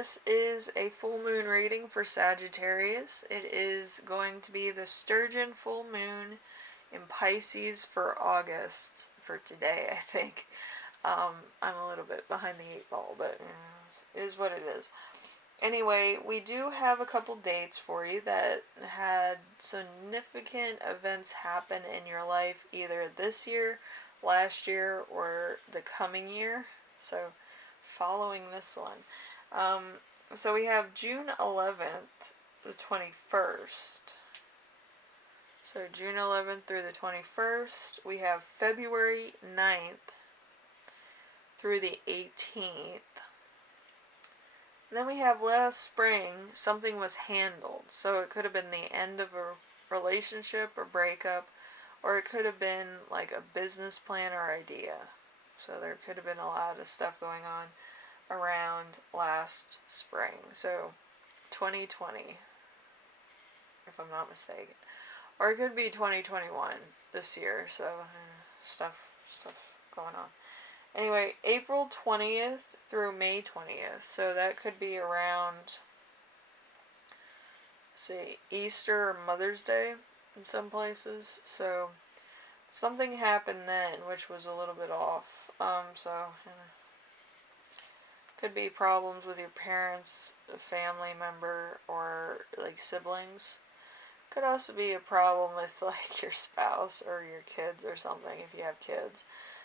this is a full moon reading for Sagittarius. It is going to be the Sturgeon full moon in Pisces for August for today, I think. I'm a little bit behind the 8 ball, but it is what it is. Anyway, we do have a couple dates for you that had significant events happen in your life either this year, last year, or the coming year. So, following this one. So we have June 11th, the 21st. So June 11th through the 21st. We have February 9th through the 18th. And then we have last spring, something was handled. So it could have been the end of a relationship or breakup, or it could have been like a business plan or idea. So there could have been a lot of stuff going on around last spring. So 2020, if I'm not mistaken. Or it could be 2021 this year. So stuff going on. Anyway, April 20th through May 20th. So that could be around, say, Easter or Mother's Day in some places. So something happened then, which was a little bit off. Could be problems with your parents, a family member, or like siblings. Could also be a problem with like your spouse or your kids or something if you have kids.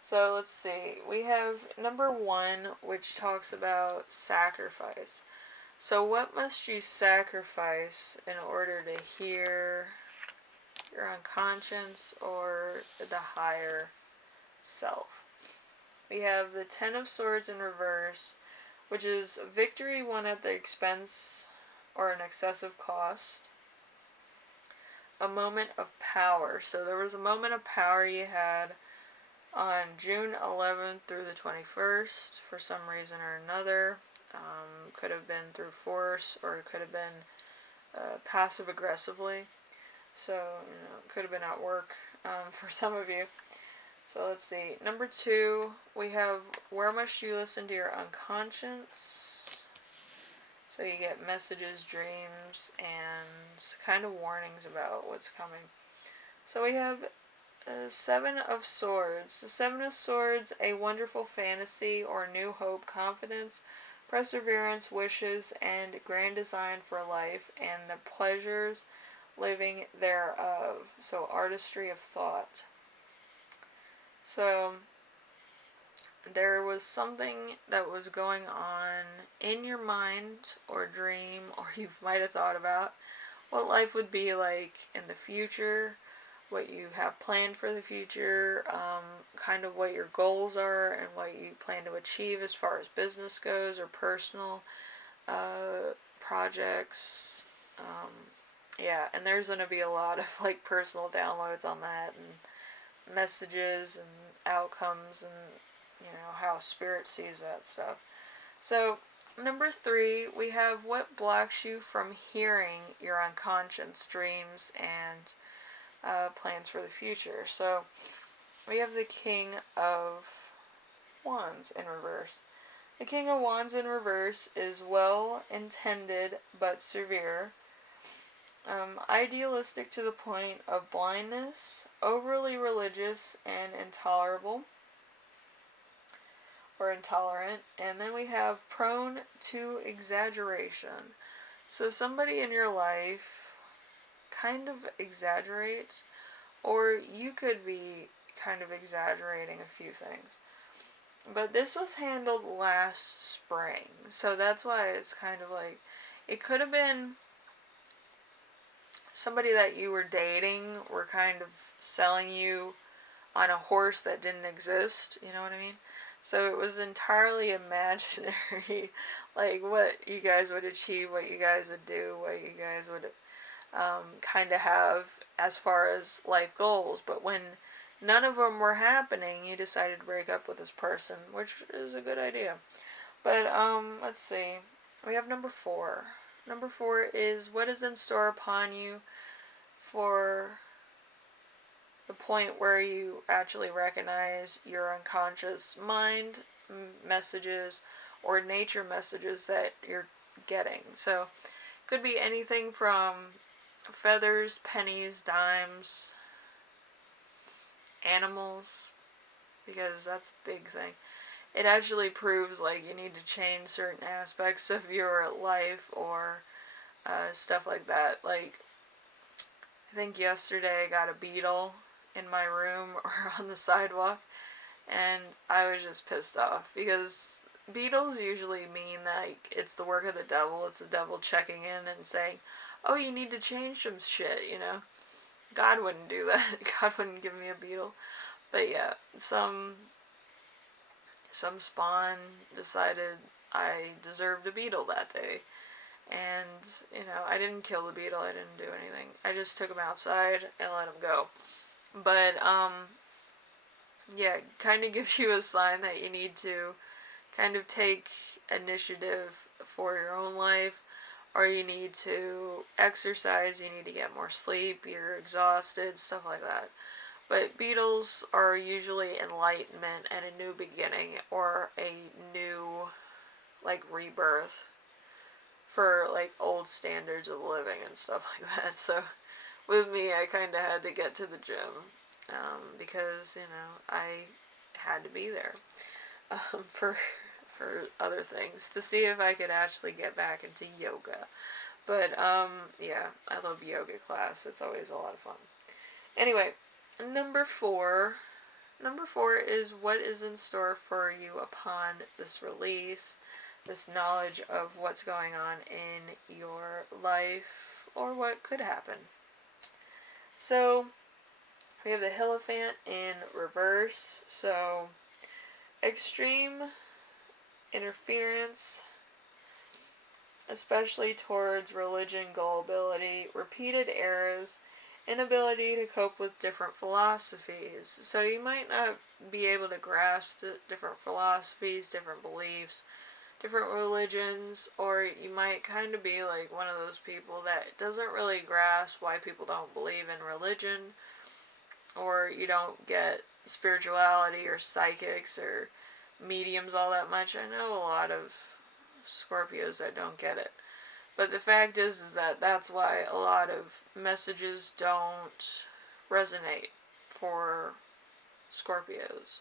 So let's see. We have number 1, which talks about sacrifice. So what must you sacrifice in order to hear your unconscious or the higher self? We have the 10 of Swords in reverse, which is victory won at the expense or an excessive cost. A moment of power. So there was a moment of power you had on June 11th through the 21st for some reason or another. Could have been through force, or it could have been passive aggressively. So, could have been at work for some of you. So let's see. Number 2, we have where must you listen to your unconscious? So you get messages, dreams, and kind of warnings about what's coming. So we have 7 of Swords. The 7 of Swords, a wonderful fantasy or new hope, confidence, perseverance, wishes, and grand design for life, and the pleasures living thereof. So artistry of thought. So there was something that was going on in your mind or dream, or you might have thought about what life would be like in the future, what you have planned for the future, kind of what your goals are and what you plan to achieve as far as business goes or personal projects. And there's going to be a lot of like personal downloads on that and messages and outcomes and how spirit sees that stuff. So number 3, we have what blocks you from hearing your unconscious dreams and plans for the future. So we have the King of Wands in reverse. The King of Wands in reverse is well intended but severe, idealistic to the point of blindness, overly religious and intolerable or intolerant. And then we have prone to exaggeration. So somebody in your life kind of exaggerates, or you could be kind of exaggerating a few things. But this was handled last spring, so that's why it's kind of like, it could have been somebody that you were dating were kind of selling you on a horse that didn't exist, you know what I mean? So it was entirely imaginary, like what you guys would achieve, what you guys would do, what you guys would kind of have as far as life goals. But when none of them were happening, you decided to break up with this person, which is a good idea. But let's see. We have number 4. Number 4 is what is in store upon you for the point where you actually recognize your unconscious mind messages or nature messages that you're getting. So, could be anything from feathers, pennies, dimes, animals, because that's a big thing. It actually proves like you need to change certain aspects of your life or stuff like that. Like, I think yesterday I got a beetle in my room or on the sidewalk, and I was just pissed off because beetles usually mean that like, it's the work of the devil. It's the devil checking in and saying, oh, you need to change some shit, you know? God wouldn't do that. God wouldn't give me a beetle. But yeah, some spawn decided I deserved a beetle that day. And, you know, I didn't kill the beetle, I didn't do anything. I just took him outside and let him go. But, yeah, kind of gives you a sign that you need to kind of take initiative for your own life, or you need to exercise, you need to get more sleep, you're exhausted, stuff like that. But beetles are usually enlightenment and a new beginning, or a new, like, rebirth for, like, old standards of living and stuff like that. So, with me, I kind of had to get to the gym, because, you know, I had to be there, for other things, to see if I could actually get back into yoga. But, yeah, I love yoga class. It's always a lot of fun. Anyway, number 4. Number 4 is what is in store for you upon this release, this knowledge of what's going on in your life, or what could happen. So, we have the Hierophant in reverse. So, extreme interference, especially towards religion, gullibility, repeated errors, inability to cope with different philosophies. So you might not be able to grasp different philosophies, different beliefs, different religions, or you might kind of be like one of those people that doesn't really grasp why people don't believe in religion, or you don't get spirituality or psychics or mediums all that much. I know a lot of Scorpios that don't get it. But the fact is that that's why a lot of messages don't resonate for Scorpios.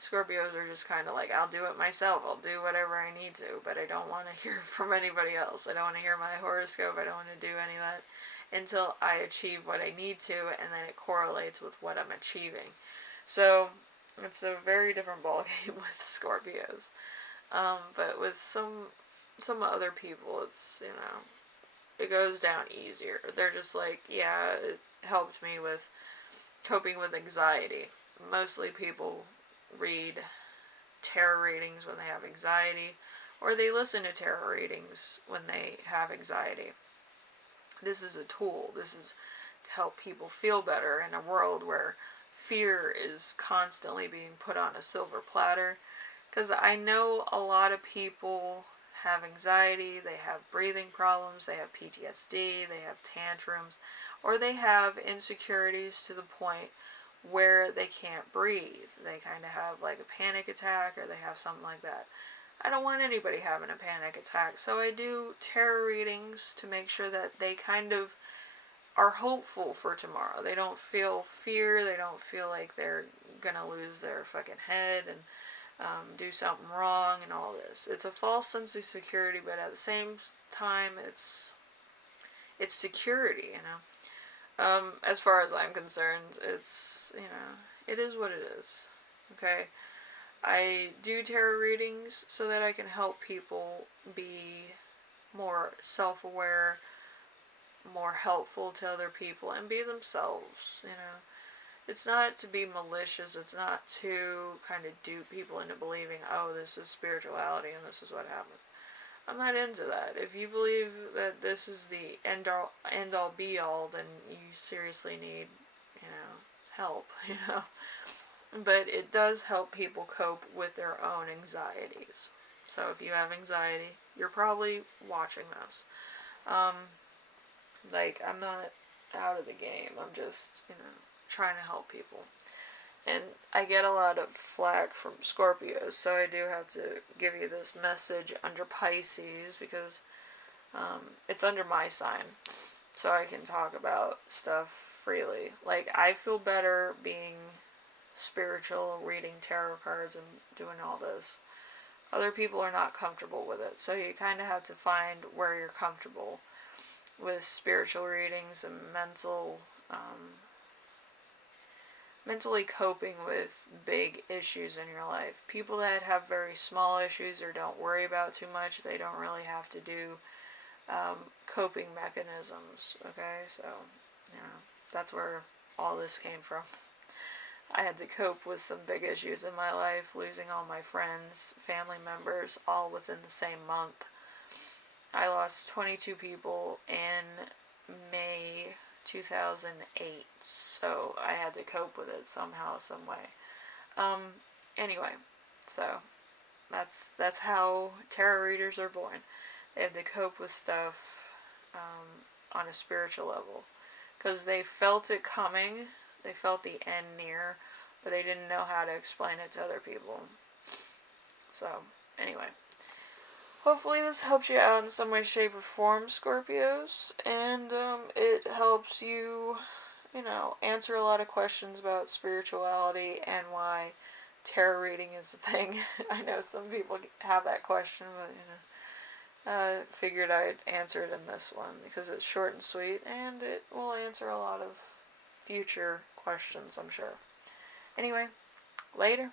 Scorpios are just kind of like, I'll do it myself. I'll do whatever I need to, but I don't want to hear from anybody else. I don't want to hear my horoscope. I don't want to do any of that until I achieve what I need to, and then it correlates with what I'm achieving. So it's a very different ballgame with Scorpios. But with some other people, it's, you know, it goes down easier. They're just like, yeah, it helped me with coping with anxiety. Mostly people read tarot readings when they have anxiety, or they listen to tarot readings when they have anxiety. This is a tool. This is to help people feel better in a world where fear is constantly being put on a silver platter. Because I know a lot of people have anxiety, they have breathing problems, they have PTSD, they have tantrums, or they have insecurities to the point where they can't breathe. They kind of have like a panic attack, or they have something like that. I don't want anybody having a panic attack, so I do tarot readings to make sure that they kind of are hopeful for tomorrow. They don't feel fear, they don't feel like they're gonna lose their fucking head and do something wrong and all this. It's a false sense of security, but at the same time, it's security, you know. As far as I'm concerned, it's, you know, it is what it is. Okay? I do tarot readings so that I can help people be more self-aware, more helpful to other people, and be themselves, you know. It's not to be malicious, it's not to kind of dupe people into believing, oh, this is spirituality and this is what happened. I'm not into that. If you believe that this is the end all be all, then you seriously need, you know, help, you know. But it does help people cope with their own anxieties. So if you have anxiety, you're probably watching this. Like, I'm not out of the game. I'm just, you know, trying to help people. And I get a lot of flack from Scorpios, so I do have to give you this message under Pisces because it's under my sign, so I can talk about stuff freely. Like, I feel better being spiritual, reading tarot cards, and doing all this. Other people are not comfortable with it, so you kind of have to find where you're comfortable with spiritual readings and mentally coping with big issues in your life. People that have very small issues or don't worry about too much, they don't really have to do coping mechanisms. Okay, so that's where all this came from. I had to cope with some big issues in my life, losing all my friends, family members, all within the same month. I lost 22 people in May 2008, so I had to cope with it somehow, some way. Anyway, so that's how tarot readers are born. They have to cope with stuff on a spiritual level because they felt it coming, they felt the end near, but they didn't know how to explain it to other people. So, anyway. Hopefully this helps you out in some way, shape, or form, Scorpios, and it helps you, answer a lot of questions about spirituality and why tarot reading is the thing. I know some people have that question, but, figured I'd answer it in this one because it's short and sweet, and it will answer a lot of future questions, I'm sure. Anyway, later.